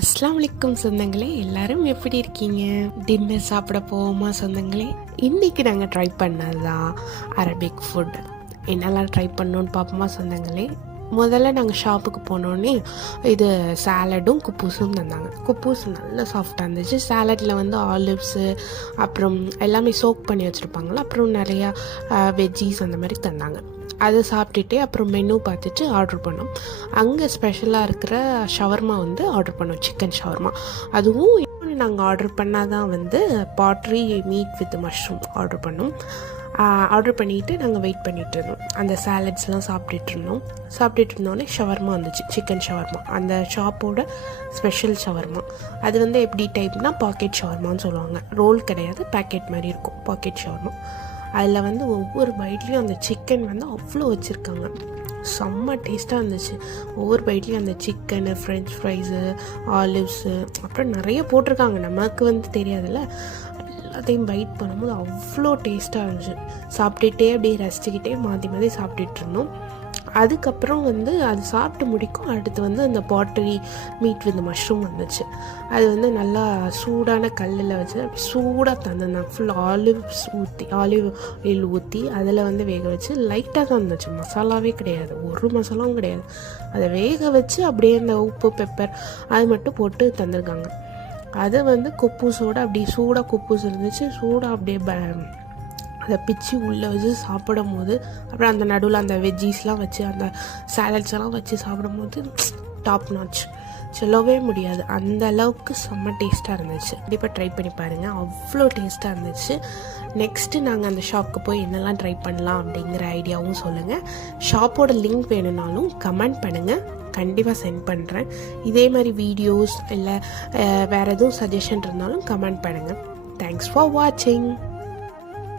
அஸ்ஸலாமு அலைக்கும் சொந்தங்களே, எல்லாரும் எப்படி இருக்கீங்க? டின்னர் சாப்பிட போவோமா சொந்தங்களே? இன்றைக்கி நாங்கள் ட்ரை பண்ணது தான் அரபிக் ஃபுட். என்னெல்லாம் ட்ரை பண்ணோன்னு பார்ப்போமா சொந்தங்களே? முதல்ல நாங்கள் ஷாப்புக்கு போனோடனே இது சாலடும் குப்பூஸும் தந்தாங்க. குப்பூஸ் நல்லா சாஃப்டாக இருந்துச்சு. சாலட்டில் வந்து ஆலிவ்ஸு அப்புறம் எல்லாமே சோக் பண்ணி வச்சுருப்பாங்களா, அப்புறம் நிறையா வெஜ்ஜீஸ் அந்த மாதிரி தந்தாங்க. அதை சாப்பிட்டுட்டே அப்புறம் மெனு பார்த்துட்டு ஆர்டர் பண்ணோம். அங்கே ஸ்பெஷலாக இருக்கிற ஷவர்மா வந்து ஆர்டர் பண்ணோம், சிக்கன் ஷவர்மா. அதுவும் இன்னொன்று நாங்கள் ஆர்டர் பண்ணாதான் வந்து பாட்ரி மீட் வித் மஷ்ரூம் ஆர்டர் பண்ணோம். ஆர்டர் பண்ணிவிட்டு நாங்கள் வெயிட் பண்ணிகிட்டு இருந்தோம். அந்த சாலட்ஸ்லாம் சாப்பிட்டுட்டு இருந்தோடனே ஷவர்மா வந்துச்சு, சிக்கன் ஷவர்மா. அந்த ஷாப்போட ஸ்பெஷல் ஷவர்மா. அது வந்து எப்படி டைப்னா பாக்கெட் ஷவர்மான்னு சொல்லுவாங்க. ரோல் கிடையாது, பேக்கெட் மாதிரி இருக்கும் பாக்கெட் ஷவர்மா. அதில் வந்து ஒவ்வொரு பைட்லேயும் அந்த சிக்கன் வந்து அவ்வளோ வச்சுருக்காங்க. செம்ம டேஸ்ட்டாக இருந்துச்சு. ஒவ்வொரு பைட்லேயும் அந்த சிக்கனு, ஃப்ரெஞ்ச் ஃப்ரைஸு, ஆலிவ்ஸு, அப்புறம் நிறைய போட்டிருக்காங்க. நமக்கு வந்து தெரியாதுல்ல, எல்லாத்தையும் பைட் பண்ணும்போது அவ்வளோ டேஸ்ட்டாக இருந்துச்சு. சாப்பிட்டுட்டே அப்படியே ரசிச்சுக்கிட்டே மாற்றி சாப்பிட்டுட்டு இருந்தோம். அதுக்கப்புறம் வந்து அது சாப்பிட்டு முடிக்கும். அடுத்து வந்து அந்த பாட்டரி மீட் வித் மஷ்ரூம் வந்துச்சு. அது வந்து நல்லா சூடான கல்லில் வச்சு அப்படி சூடாக தந்துருந்தாங்க. ஃபுல் ஆலிவ் ஆயில் ஊற்றி அதில் வந்து வேக வச்சு லைட்டாக தான் இருந்துச்சு, மசாலாவே கிடையாது, ஒரு மசாலாவும் கிடையாது. அதை வேக வச்சு அப்படியே அந்த உப்பு பெப்பர் அது மட்டும் போட்டு தந்துருக்காங்க. அதை வந்து குப்பூஸோடு அப்படியே சூடாக குப்பூஸ் இருந்துச்சு. சூடாக அப்படியே அதை பிச்சு உள்ளே வச்சு சாப்பிடும் போது, அப்புறம் அந்த நடுவில் அந்த வெஜ்ஜீஸ்லாம் வச்சு அந்த சாலட்ஸ் எல்லாம் வச்சு சாப்பிடும் போது டாப் நாச், சொல்லவே முடியாது. அந்த அளவுக்கு செம்ம டேஸ்ட்டாக இருந்துச்சு. கண்டிப்பாக ட்ரை பண்ணி பாருங்கள், அவ்வளோ டேஸ்ட்டாக இருந்துச்சு. நெக்ஸ்ட்டு நாங்கள் அந்த ஷாப்புக்கு போய் என்னெல்லாம் ட்ரை பண்ணலாம் அப்படிங்கிற ஐடியாவும் சொல்லுங்கள். ஷாப்போட லிங்க் வேணும்னாலும் கமெண்ட் பண்ணுங்கள், கண்டிப்பாக சென்ட் பண்ணுறேன். இதே மாதிரி வீடியோஸ் இல்லை வேறு எதுவும் சஜஷன் இருந்தாலும் கமெண்ட் பண்ணுங்கள். தேங்க்ஸ் ஃபார் வாட்சிங்.